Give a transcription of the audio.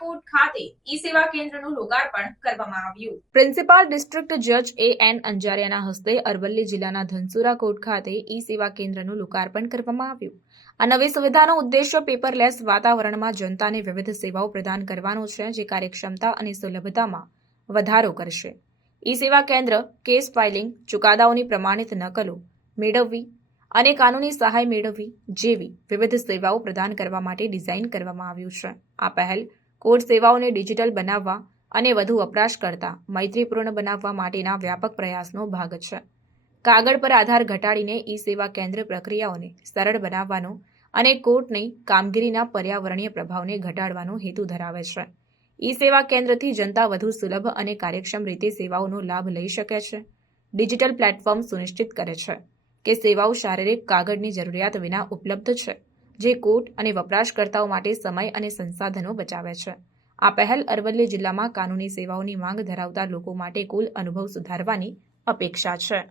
Court ખાતે ઈ સેવા કેન્દ્રનું લોકાર્પણ કરવામાં આવ્યું. પ્રિન્સિપાલ ડિસ્ટ્રિક્ટ જજ એ એન અંજારિયાના હસ્તે અરવલ્લી જિલ્લાના ધનસુરા કોર્ટ ખાતે ઈ સેવા કેન્દ્રનું લોકાર્પણ કરવામાં આવ્યું. આ નવી સુવિધાનો ઉદ્દેશ્ય પેપરલેસ વાતાવરણમાં જનતાને વિવિધ સેવાઓ પ્રદાન કરવાનો છે, જે કાર્યક્ષમતા અને સુલભતામાં વધારો કરશે. ઈ સેવા કેન્દ્ર, કેસ ફાઇલિંગ, ચુકાદાઓની પ્રમાણિત નકલો મેળવવી અને કાનૂની સહાય મેળવવી જેવી વિવિધ સેવાઓ પ્રદાન કરવા માટે ડિઝાઇન કરવામાં આવ્યું છે. આ પહેલ કોર્ટ સેવાઓને ડિજિટલ બનાવવા અને વધુ વપરાશકર્તા, મૈત્રીપૂર્ણ બનાવવા માટેના વ્યાપક પ્રયાસનો ભાગ છે. કાગળ પર આધાર ઘટાડીને ઈ સેવા કેન્દ્ર પ્રક્રિયાઓને સરળ બનાવવાનો અને કોર્ટની કામગીરીના પર્યાવરણીય પ્રભાવને ઘટાડવાનો હેતુ ધરાવે છે. ઈ સેવા કેન્દ્રથી જનતા વધુ સુલભ અને કાર્યક્ષમ રીતે સેવાઓનો લાભ લઈ શકે છે. ડિજિટલ પ્લેટફોર્મ સુનિશ્ચિત કરે છે. કે સેવાઓ શારીરિક કાગળની જરૂરિયાત વિના ઉપલબ્ધ છે, જે કોર્ટ અને વપરાશકર્તાઓ માટે સમય અને સંસાધનો બચાવે છે. આ પહેલ અરવલ્લી જિલ્લામાં કાનૂની સેવાઓની માંગ ધરાવતા લોકો માટે કુલ અનુભવ સુધારવાની અપેક્ષા છે.